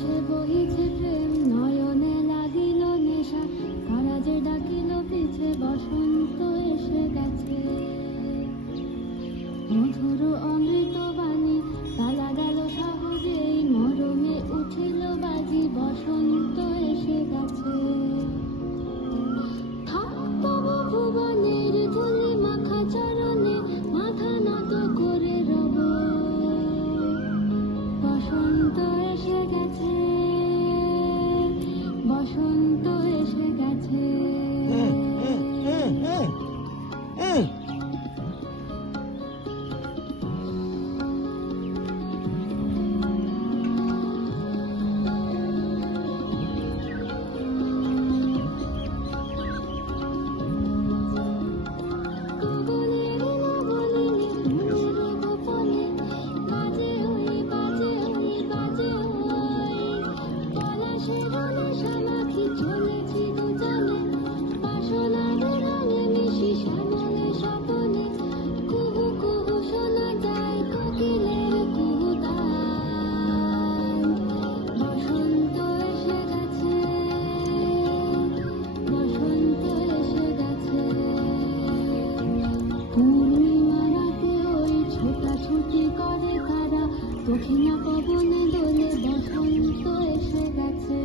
আকাশে বহিছে প্রেম, নয়নে লাগিল নেশা। ফরাজে ডাকিল, পিছে বসন্ত এসে গেছে। মধুর অমৃত বাণী, তালা গেল সহজেই। মরমে উঠিল বাজি, বসন্ত এসে গেছে। বসন্ত এসে গেছে। কঠিন পবন দোলে বসন্ত এসে গেছে।